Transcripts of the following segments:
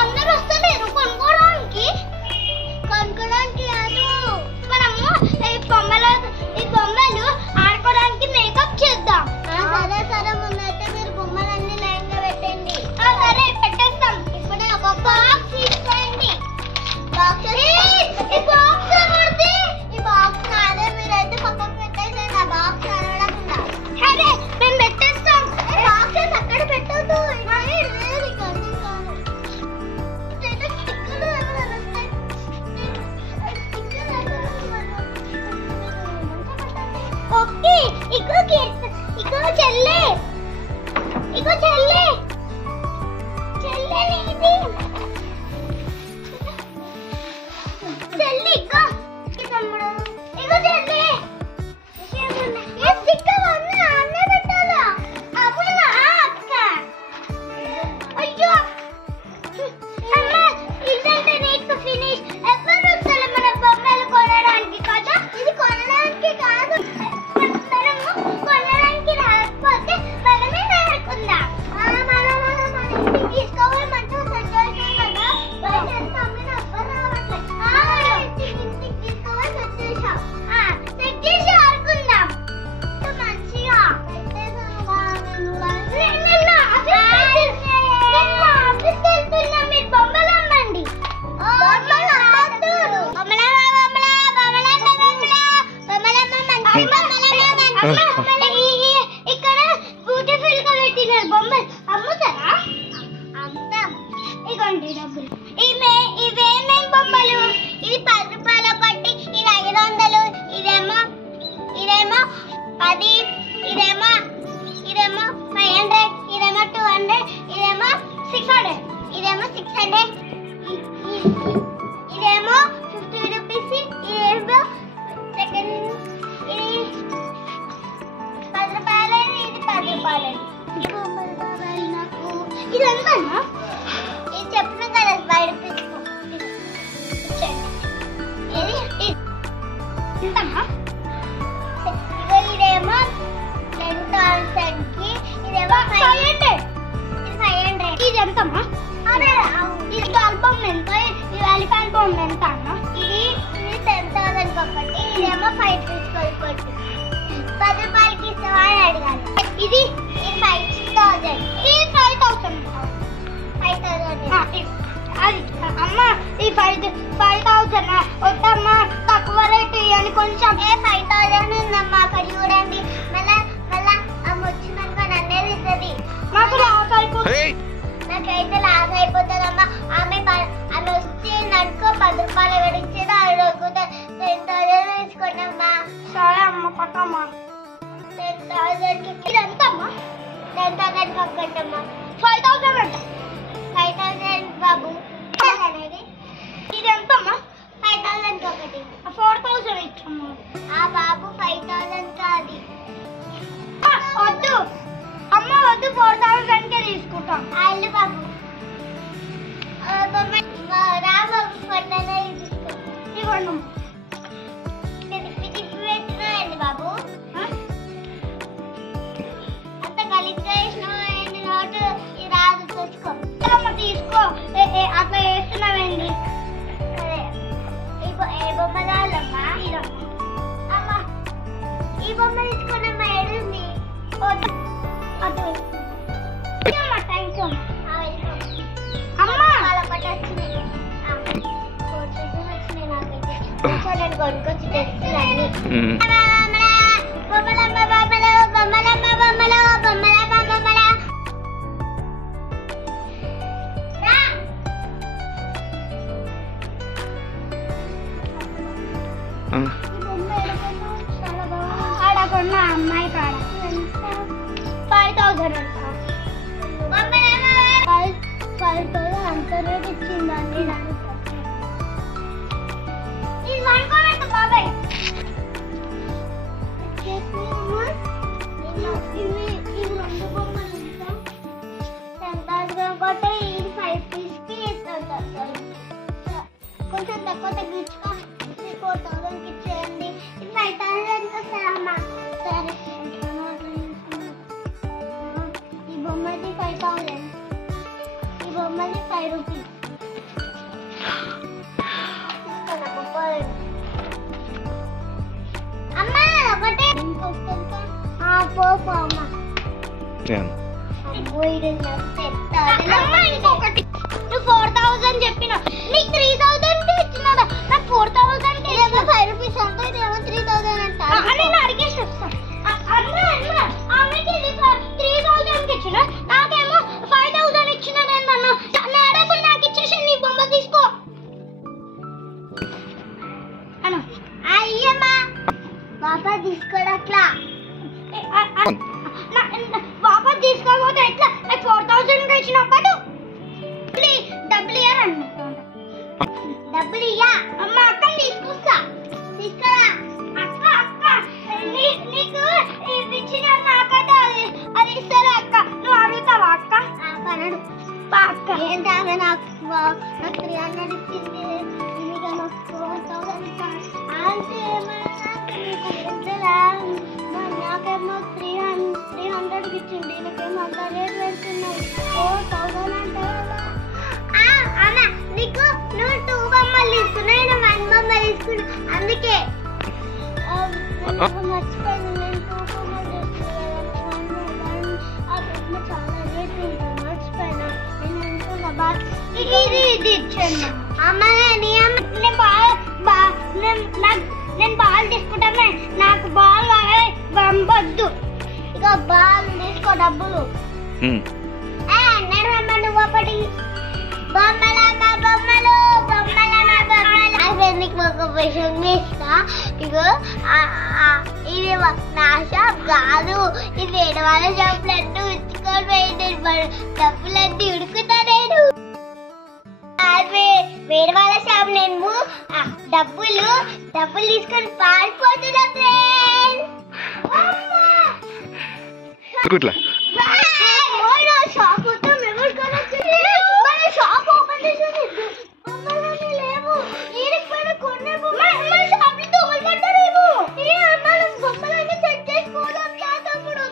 అందరూ వస్తలేరు కొనుక్కోవడానికి కాదు మనము ఈ బొమ్మలు ఆడుకోవడానికి మేకప్ చేద్దాం. సరే ముందైతే మీరు బొమ్మలన్నీ లైన్ గా పెట్టండి. సరే పెట్టేస్తాం. ఇప్పుడే ఒక బాక్స్ తీసుకోండి. ఈ బాక్స్ నాదే, మీరైతే పక్కకు పెట్టేసేయండి. ఆ బాక్స్ అనకుండా సరే మేము పెట్టేస్తాం. బాక్సెస్ అక్కడ పెట్టద్దు. ఓకే ఇగో చెల్లె నీది చెల్లె ఇగో తమ్ముడు ఇగో చెల్లె అన్నే పెట్టాలా? అవునా అక్క? అయ్యో అమ్మ ఇదంతా నీకు ఫినిష్. ఎవరు వస్తారు మన బొమ్మలు కొనడానికి కదా? ఇది కొనడానికి కాదు, కొనడానికి రాకపోతే మనమే ఆడుకుందాం. తీసుకోవాలి మంచిగా సెట్ చేసాం కదా. తీసుకోవాలి సెట్ చేసాం. సెట్ చేసి ఆడుకుందాం మంచిగా. మీరు బొమ్మలు అమ్మండి. ఇక్కడ బ్యూటిఫుల్ గా పెట్టినారు బొమ్మలు. అమ్ముతారా? అమ్ముతాం. ఇగోండి డబ్బులు. ఇవేమేం బొమ్మలు? ఇది 10 రూపాయలు ఒకటి, ఇది 500, ఇదేమో 10, ఇదేమో 500, ఇదేమో 200, ఇదేమో 600, ఇదేమో 600, ఇదేమో 50 రూపీస్, ఇదేమో సెకండ్ ఇది 10 రూపాయలు, ఇది 10 రూపాయలు. నాకు ఇదంతా ఇది చెప్పిన కదా బయట తీసుకో. ఇదేమో 10,000 కి, ఇదేమో 500. ఇది 500. ఇది ఎంతమ్మా? ఇది ఆల్బమ్ ఎంత? ఇది ఎలిఫెంట్ బొమ్మ ఎంత అన్న? ఇది 10,000 ఒకటి, ఇదేమో 5 తీసుకోవాలి. 10 రూపాయలకి ఇస్తావా అని అడగాలి. ఇది 5,000. ఇది 5,000. అది అమ్మ ఈ 5,000 వద్దమ్మా, తక్కువ రేటు అని కొంచెం. 5,000 ఉందమ్మా అక్కడ చూడండి. మళ్ళా అమ్మ వచ్చిందనుకో నన్నేది ఇస్తుంది. మాకు లాస్ అయిపోతుంది. నాకైతే లాస్ అయిపోతుందమ్మా. ఆమె వచ్చిందనుకో 10 రూపాయలు ఎవరిచ్చేదో అది దొరుకుతుంది. 10,000 తీసుకున్నామ్మా. సరే అమ్మ పక్కమ్మా. 10,000కి ఇదంతమ్మా? 10,000కి ఒక్కటమ్మా. 5,000 అంట. 5,000 బాబు. ఇది ఎంతమ్మా? 5,000కి ఒకటి. 4,000 ఇచ్చమ్మా. ఆ బాబు 5,000 కాదు. వద్దు అమ్మ వద్దు, 4,000కే తీసుకుంటాం. అల్లు బాబు రా బాబు కొన్నానే ఇవ్వండి. పెట్టినాయండి బాబు. అంత గలీజ్గా వేసినాయండి నోటు. ఇది రాదు, తెచ్చుకో. తీసుకో. అట్లా వేస్తున్నావేంటి? సరే ఏ బొమ్మ కావాలమ్మా? అమ్మా ఈ బొమ్మ తీసుకున్నమ్మా. ఏడుంది? అటు థ్యాంక్ యూ అమ్మా. ఒకటి వచ్చినాయి నాకైతే. నేను కొనుక్కొచ్చి తెస్తున్నాను. బొమ్మలమ్మ బొమ్మలు బొమ్మలమ్మ బొమ్మలు బొమ్మలమ్మ బొమ్మల. ఆడకున్న అమ్మాయి కాడ 5,000 అంట. 5,000 అంత రేట్ ఇచ్చిందండి. ఇది అనుకోలేదు బాబాయ్. 5,000. ఈ బొమ్మది 5 రూపీస్. అమ్మా ఒకటే పోపో అమ్మ ఇంకొకటి. నువ్వు 4,000 చెప్పిన, నీకు 3,000 ఇచ్చినాడా? నాకు 4,000 5 రూపీస్ అంటే 3,000 అంట. నేను అడిగేసి వస్తాను. ఆమెకి 3,000 ఇచ్చిన, నాకేమో 5,000 ఇచ్చిన. నేను నాకు ఇచ్చేసి నీ బొమ్మ తీసుకో అను. అయ్యమ్మా పాపా తీసుకోడట్లా, వాపస్ తీసుకోకపోతే ఎట్లా? 4,000 ఇచ్చినప్పుడు డబ్బులు ఇయ్యారన్న. డబ్బులు ఇయ్యా అమ్మ. అక్క తీసుకొస్తా, తీసుకురా. అక్క అక్క నీకు ఇచ్చిన నాకైతే అది ఇస్తారా అక్క? నువ్వు అడుగుతావా అక్క? అన్నాడు అక్క. ఏంటంటే నాకు 300 ఇచ్చింది, నాకు 4,000 నాకేమో 300 ఇచ్చింది, నాకేమో అంత రేట్ పెడుతున్నాయి. 4,000 అంటే నీకు నువ్వు 2 బొమ్మలు తీసుకున్నావు, నేను 1 బొమ్మ తీసుకున్నా. అందుకే మర్చిపోయాను. నేను 2 బొమ్మలు తీసుకున్నాను. ఆ బొమ్మ చాలా రేట్ ఉంటుంది, మర్చిపోయాను. నేను అనుకున్నా ఇది ఇచ్చాను. అమ్మ నేను బాల్ తీసుకుంటామే, నాకు బాల్ పంపొద్దు. ఇక బాల్ తీసుకో, డబ్బులు. నువ్వు ఒకటి బొమ్మలమ్మ బొమ్మలు బొమ్మలమ్మ బొమ్మలు. నీకు ఒక విషయం ఇస్తా. ఇగో ఇది నా షాప్ కాదు, ఇది వేరే వాళ్ళ షాపులన్నీ ఉచ్చుకొని పోయింది. డబ్బులన్నీ ఉడుకుతా నేను. వేరే వాళ్ళ షాప్ నేను డబ్బులు తీసుకొని పారిపోతున్నా ఫ్రెండ్. షాప్ షాప్ ఓపెన్ చేసింది, బొమ్మలన్నీ లేవు. కొన్ని బొమ్మలు షాప్ లో దొంగలు పడ్డారేమో. బొమ్మలన్నీ సెట్ చేసుకోవడం తప్పుడు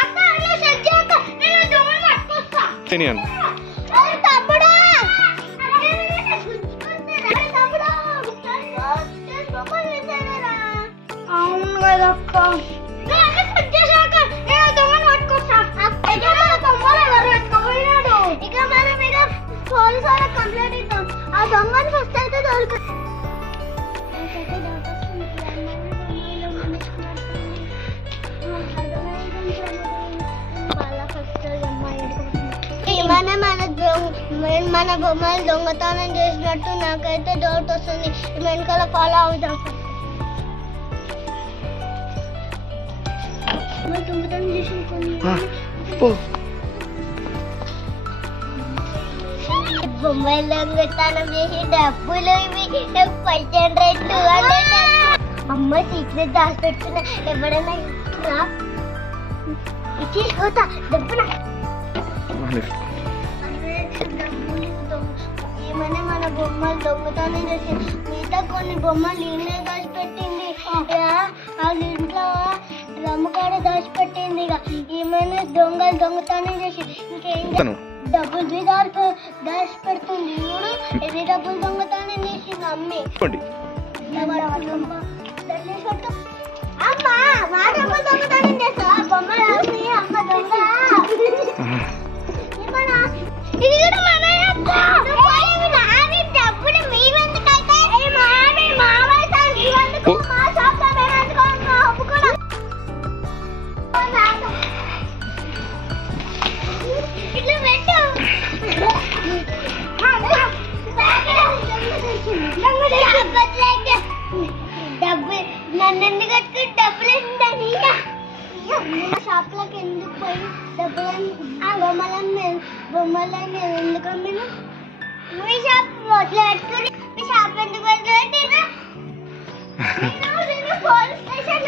అక్క. నువ్వు సెట్ చేయక, నేను దొంగలు పట్టుకొస్తా. అవును కదక్క. ఇక మనం మీద పోలీసు వాళ్ళకి కంప్లైంట్ ఇద్దాం. ఆ దొంగని ఫస్ట్ అయితే దొరుకుతుంది. మన బొమ్మలు దొంగతనం చేసినట్టు నాకైతే డౌట్ వస్తుంది. వెనకాల ఫాలో అవుతాం. దొంగతనం చేసి బొమ్మలు దొంగతనం చేసి డబ్బులు ఇవి 500 అమ్మ సీక్రెట్ దాచిపెట్టుకున్నా. ఎవరైనా ఇచ్చేసుకోతా డబ్బున. ఏమైనా మన బొమ్మలు దొంగతనం చేసి మిగతా కొన్ని బొమ్మలు ఇల్లే దాచిపెట్టింది. వాళ్ళ ఇంట్లో రమ్మకాడ దాచిపెట్టింది. ఇక ఏమైనా దొంగతనం చేసి ఇంకేం డబ్బులు దాచిపెడుతుంది. చూడు ఎన్ని డబ్బులు దొంగతనం చేసింది అమ్మి. అమ్మా మా డబ్బులు దొంగతనం చేస్తా బొమ్మలు అమ్మ దొంగ. ఇది కూడా డబ్బులు మేమెందుకైతే మా షాప్ ఒప్పుకోవడం. ఇట్లా పెట్టు. డబ్బు నన్ను ఎందుకు కట్టుకుని డబ్బులు ఏంటని షాప్ లోకి ఎందుకు పోయి డబ్బులని బొమ్మలన్నీ ఎందుకు అమ్మినా? మీ షాప్ వదిలి పెట్టుకుని మీ షాప్ ఎందుకు వదిలిపెట్టినా? Police station